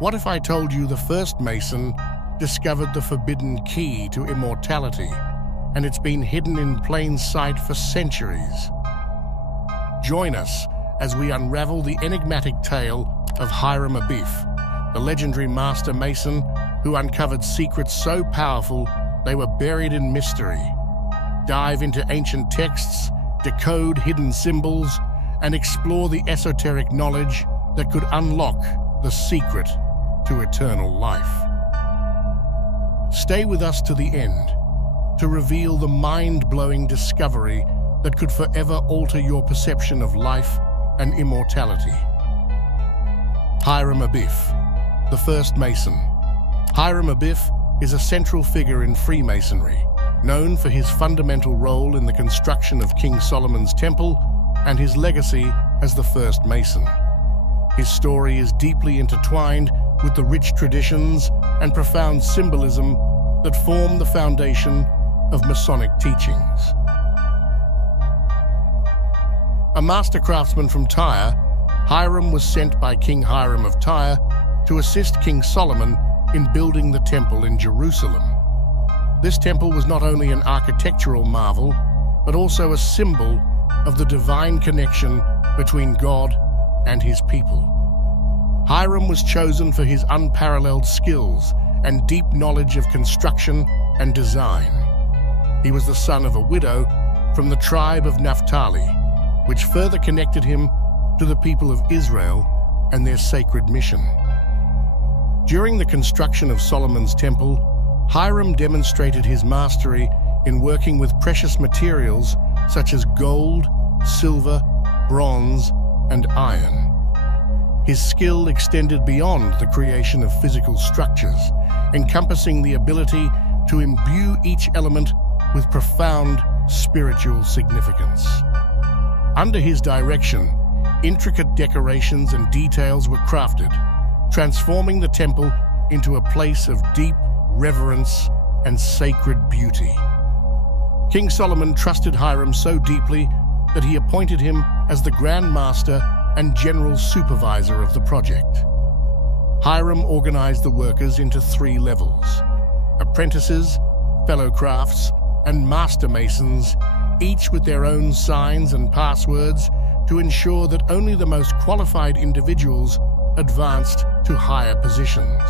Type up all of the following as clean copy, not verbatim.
What if I told you the first Mason discovered the forbidden key to immortality, and it's been hidden in plain sight for centuries? Join us as we unravel the enigmatic tale of Hiram Abiff, the legendary master mason who uncovered secrets so powerful they were buried in mystery. Dive into ancient texts, decode hidden symbols, and explore the esoteric knowledge that could unlock the secret to eternal life. Stay with us to the end to reveal the mind-blowing discovery that could forever alter your perception of life and immortality. Hiram Abiff, the first Mason. Hiram Abiff is a central figure in Freemasonry, known for his fundamental role in the construction of King Solomon's Temple and his legacy as the first Mason. His story is deeply intertwined with the rich traditions and profound symbolism that form the foundation of Masonic teachings. A master craftsman from Tyre, Hiram was sent by King Hiram of Tyre to assist King Solomon in building the temple in Jerusalem. This temple was not only an architectural marvel, but also a symbol of the divine connection between God and his people. Hiram was chosen for his unparalleled skills and deep knowledge of construction and design. He was the son of a widow from the tribe of Naphtali, which further connected him to the people of Israel and their sacred mission. During the construction of Solomon's Temple, Hiram demonstrated his mastery in working with precious materials such as gold, silver, bronze, and iron. His skill extended beyond the creation of physical structures, encompassing the ability to imbue each element with profound spiritual significance. Under his direction, intricate decorations and details were crafted, transforming the temple into a place of deep reverence and sacred beauty. King Solomon trusted Hiram so deeply that he appointed him as the Grand Master and General Supervisor of the project. Hiram organized the workers into 3 levels: apprentices, fellow crafts, and master masons, each with their own signs and passwords to ensure that only the most qualified individuals advanced to higher positions.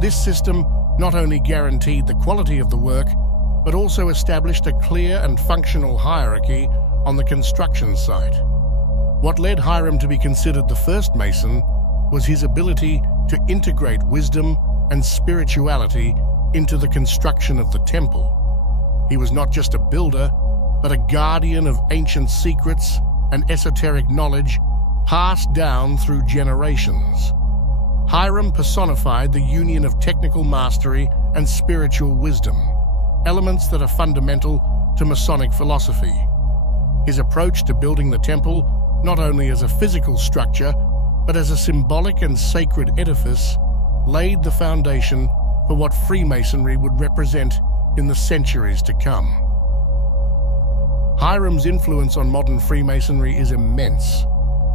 This system not only guaranteed the quality of the work, but also established a clear and functional hierarchy on the construction site. What led Hiram to be considered the first Mason was his ability to integrate wisdom and spirituality into the construction of the temple. He was not just a builder, but a guardian of ancient secrets and esoteric knowledge passed down through generations. Hiram personified the union of technical mastery and spiritual wisdom, elements that are fundamental to Masonic philosophy. His approach to building the temple, not only as a physical structure, but as a symbolic and sacred edifice, laid the foundation for what Freemasonry would represent in the centuries to come. Hiram's influence on modern Freemasonry is immense.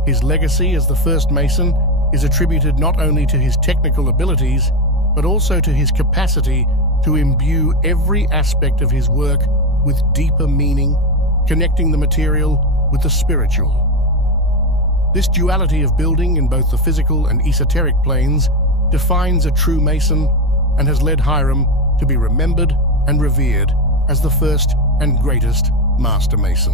His legacy as the first Mason is attributed not only to his technical abilities, but also to his capacity to imbue every aspect of his work with deeper meaning, connecting the material with the spiritual. This duality of building in both the physical and esoteric planes defines a true Mason and has led Hiram to be remembered and revered as the first and greatest Master Mason.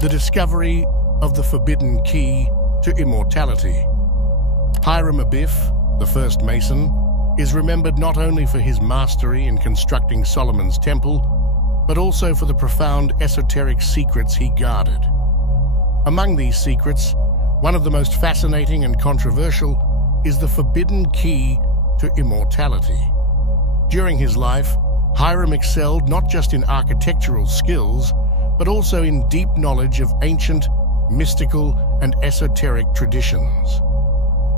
The discovery of the forbidden key to immortality. Hiram Abiff, the first Mason, is remembered not only for his mastery in constructing Solomon's Temple, but also for the profound esoteric secrets he guarded. Among these secrets, one of the most fascinating and controversial is the forbidden key to immortality. During his life, Hiram excelled not just in architectural skills, but also in deep knowledge of ancient, mystical, and esoteric traditions.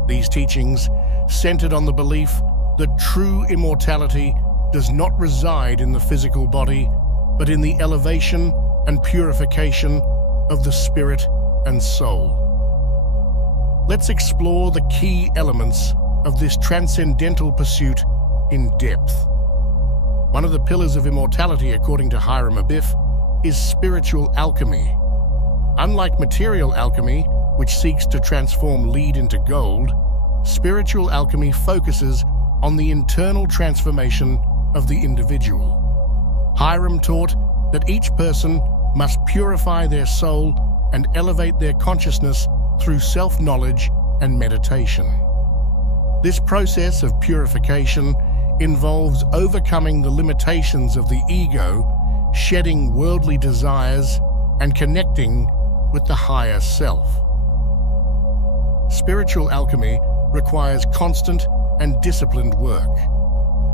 These teachings centered on the belief that true immortality does not reside in the physical body, but in the elevation and purification of the spirit and soul. let's explore the key elements of this transcendental pursuit in depth. One of the pillars of immortality, according to Hiram Abiff, is spiritual alchemy. Unlike material alchemy, which seeks to transform lead into gold, spiritual alchemy focuses on the internal transformation of the individual. Hiram taught that each person must purify their soul and elevate their consciousness through self-knowledge and meditation. This process of purification involves overcoming the limitations of the ego, shedding worldly desires, and connecting with the higher self. Spiritual alchemy requires constant and disciplined work.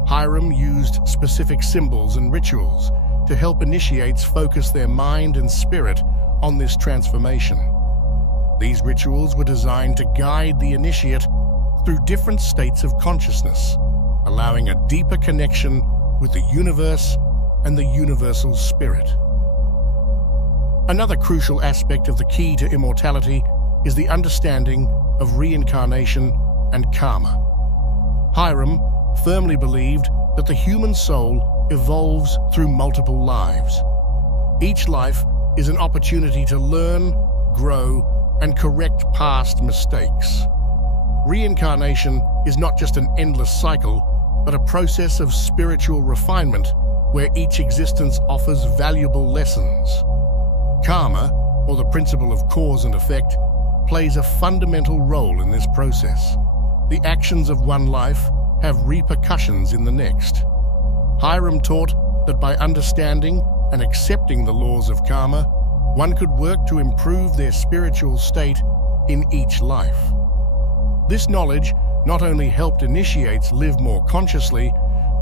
Hiram used specific symbols and rituals to help initiates focus their mind and spirit on this transformation. These rituals were designed to guide the initiate through different states of consciousness, allowing a deeper connection with the universe and the universal spirit. Another crucial aspect of the key to immortality is the understanding of reincarnation and karma. Hiram firmly believed that the human soul evolves through multiple lives. Each life is an opportunity to learn, grow, and correct past mistakes. Reincarnation is not just an endless cycle, but a process of spiritual refinement where each existence offers valuable lessons. Karma, or the principle of cause and effect, plays a fundamental role in this process. The actions of one life have repercussions in the next. Hiram taught that by understanding and accepting the laws of karma, one could work to improve their spiritual state in each life. This knowledge not only helped initiates live more consciously,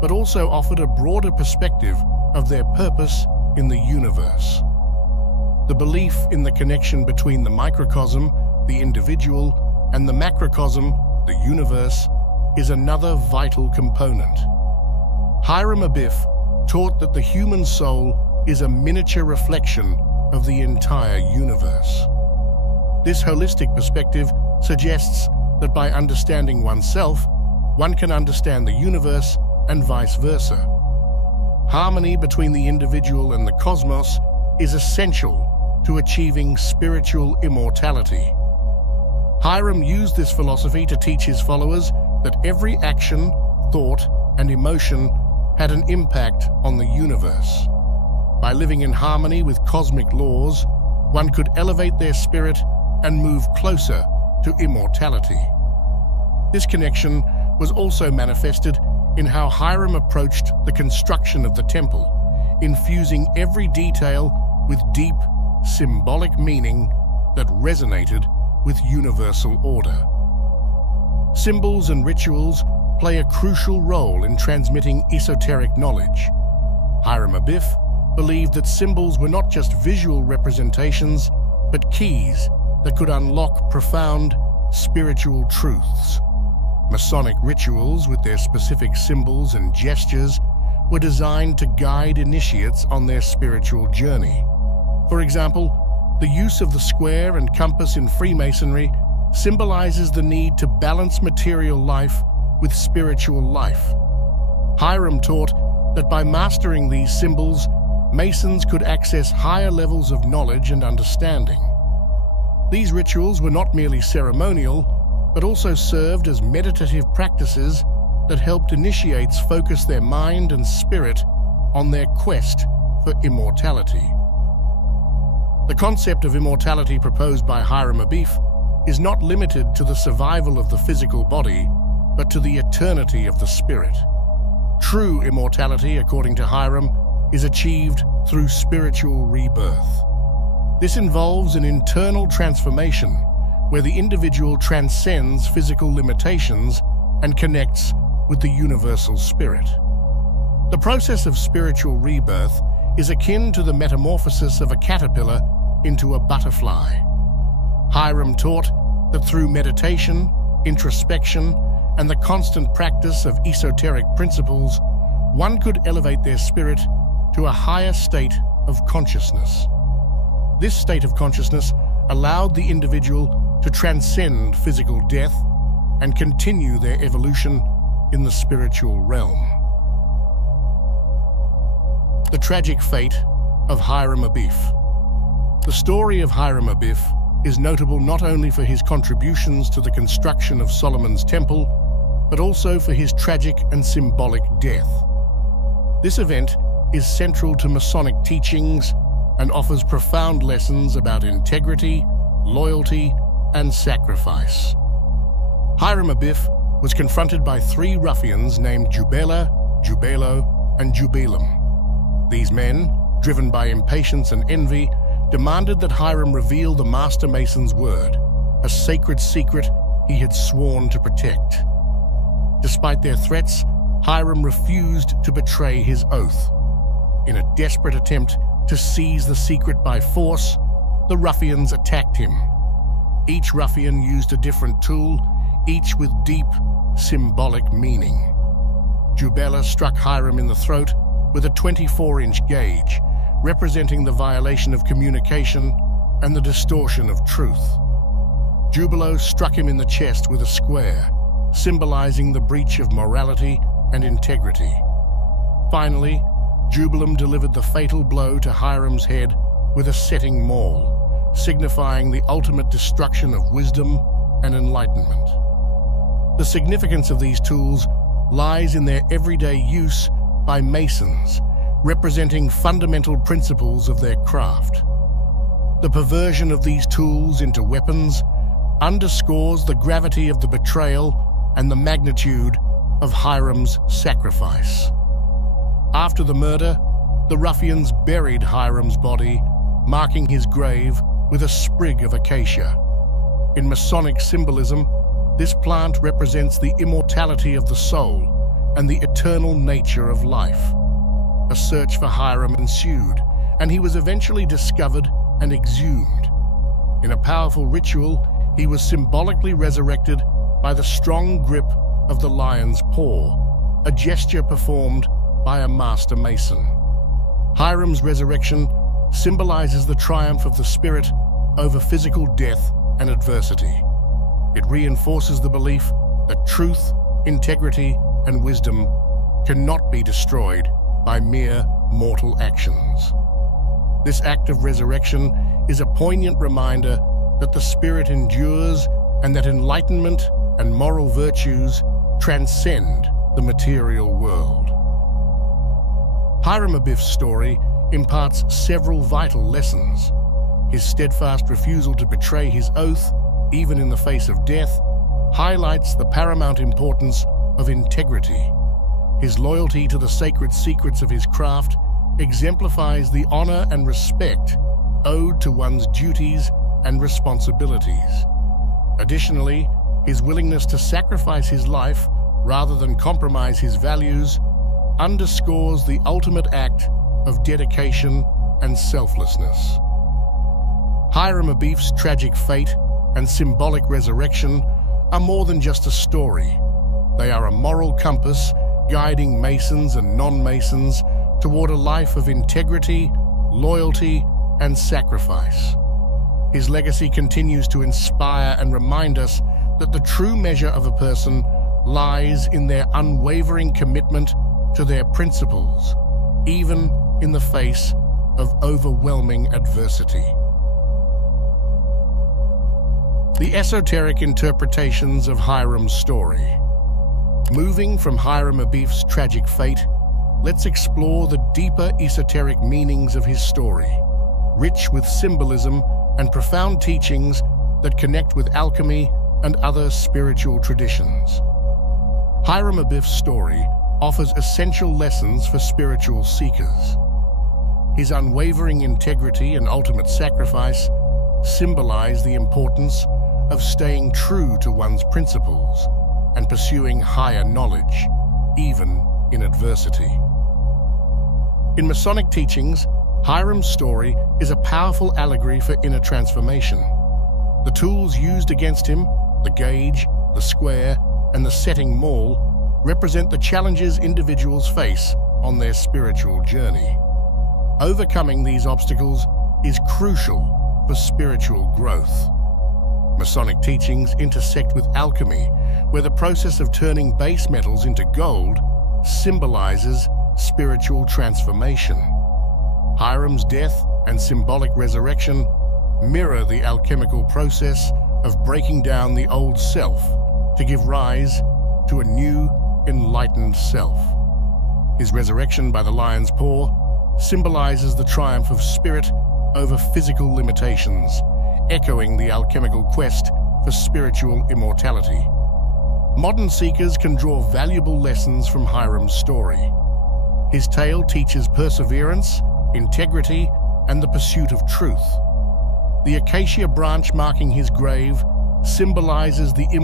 but also offered a broader perspective of their purpose in the universe. The belief in the connection between the microcosm, the individual, and the macrocosm, the universe, is another vital component. Hiram Abiff taught that the human soul is a miniature reflection of the entire universe. This holistic perspective suggests that by understanding oneself, one can understand the universe and vice versa. Harmony between the individual and the cosmos is essential to achieving spiritual immortality. Hiram used this philosophy to teach his followers that every action, thought, and emotion had an impact on the universe. By living in harmony with cosmic laws, one could elevate their spirit and move closer to immortality. This connection was also manifested in how Hiram approached the construction of the temple, infusing every detail with deep, symbolic meaning that resonated with universal order. Symbols and rituals play a crucial role in transmitting esoteric knowledge. Hiram Abiff believed that symbols were not just visual representations, but keys that could unlock profound spiritual truths. Masonic rituals, with their specific symbols and gestures, were designed to guide initiates on their spiritual journey. For example, the use of the square and compass in Freemasonry symbolizes the need to balance material life with spiritual life. Hiram taught that by mastering these symbols, Masons could access higher levels of knowledge and understanding. These rituals were not merely ceremonial, but also served as meditative practices that helped initiates focus their mind and spirit on their quest for immortality. The concept of immortality proposed by Hiram Abiff is not limited to the survival of the physical body, but to the eternity of the spirit. True immortality, according to Hiram, is achieved through spiritual rebirth. This involves an internal transformation where the individual transcends physical limitations and connects with the universal spirit. The process of spiritual rebirth is akin to the metamorphosis of a caterpillar into a butterfly. Hiram taught that through meditation, introspection, and the constant practice of esoteric principles, one could elevate their spirit to a higher state of consciousness. This state of consciousness allowed the individual to transcend physical death and continue their evolution in the spiritual realm. The tragic fate of Hiram Abiff. The story of Hiram Abiff is notable not only for his contributions to the construction of Solomon's temple, but also for his tragic and symbolic death. This event is central to Masonic teachings and offers profound lessons about integrity, loyalty, and sacrifice. Hiram Abiff was confronted by three ruffians named Jubela, Jubelo, and Jubilum. These men, driven by impatience and envy, demanded that Hiram reveal the Master Mason's word, a sacred secret he had sworn to protect. Despite their threats, Hiram refused to betray his oath. In a desperate attempt to seize the secret by force, the ruffians attacked him. Each ruffian used a different tool, each with deep, symbolic meaning. Jubela struck Hiram in the throat with a 24-inch gauge, representing the violation of communication and the distortion of truth. Jubelo struck him in the chest with a square, symbolizing the breach of morality and integrity. Finally, Jubilum delivered the fatal blow to Hiram's head with a setting maul, signifying the ultimate destruction of wisdom and enlightenment. The significance of these tools lies in their everyday use by Masons, representing fundamental principles of their craft. The perversion of these tools into weapons underscores the gravity of the betrayal and the magnitude of Hiram's sacrifice. After the murder, the ruffians buried Hiram's body, marking his grave with a sprig of acacia. In Masonic symbolism, this plant represents the immortality of the soul and the eternal nature of life. A search for Hiram ensued, and he was eventually discovered and exhumed. In a powerful ritual, he was symbolically resurrected by the strong grip of the lion's paw, a gesture performed by a Master Mason. Hiram's resurrection symbolizes the triumph of the spirit over physical death and adversity. It reinforces the belief that truth, integrity, and wisdom cannot be destroyed by mere mortal actions. This act of resurrection is a poignant reminder that the spirit endures and that enlightenment and moral virtues transcend the material world. Hiram Abiff's story imparts several vital lessons. His steadfast refusal to betray his oath, even in the face of death, highlights the paramount importance of integrity. His loyalty to the sacred secrets of his craft exemplifies the honor and respect owed to one's duties and responsibilities. Additionally, his willingness to sacrifice his life rather than compromise his values underscores the ultimate act of dedication and selflessness. Hiram Abiff's tragic fate and symbolic resurrection are more than just a story. They are a moral compass guiding Masons and non-Masons toward a life of integrity, loyalty, and sacrifice. His legacy continues to inspire and remind us that the true measure of a person lies in their unwavering commitment to their principles, even in the face of overwhelming adversity. The esoteric interpretations of Hiram's story. Moving from Hiram Abiff's tragic fate, let's explore the deeper esoteric meanings of his story, rich with symbolism and profound teachings that connect with alchemy and other spiritual traditions. Hiram Abiff's story offers essential lessons for spiritual seekers. His unwavering integrity and ultimate sacrifice symbolize the importance of staying true to one's principles and pursuing higher knowledge, even in adversity. In Masonic teachings, Hiram's story is a powerful allegory for inner transformation. The tools used against him, the gauge, the square, and the setting maul, represent the challenges individuals face on their spiritual journey. Overcoming these obstacles is crucial for spiritual growth. Masonic teachings intersect with alchemy, where the process of turning base metals into gold symbolizes spiritual transformation. Hiram's death and symbolic resurrection mirror the alchemical process of breaking down the old self to give rise to a new, enlightened self. His resurrection by the lion's paw symbolizes the triumph of spirit over physical limitations, echoing the alchemical quest for spiritual immortality. Modern seekers can draw valuable lessons from Hiram's story. His tale teaches perseverance, integrity, and the pursuit of truth. The acacia branch marking his grave symbolizes the immortality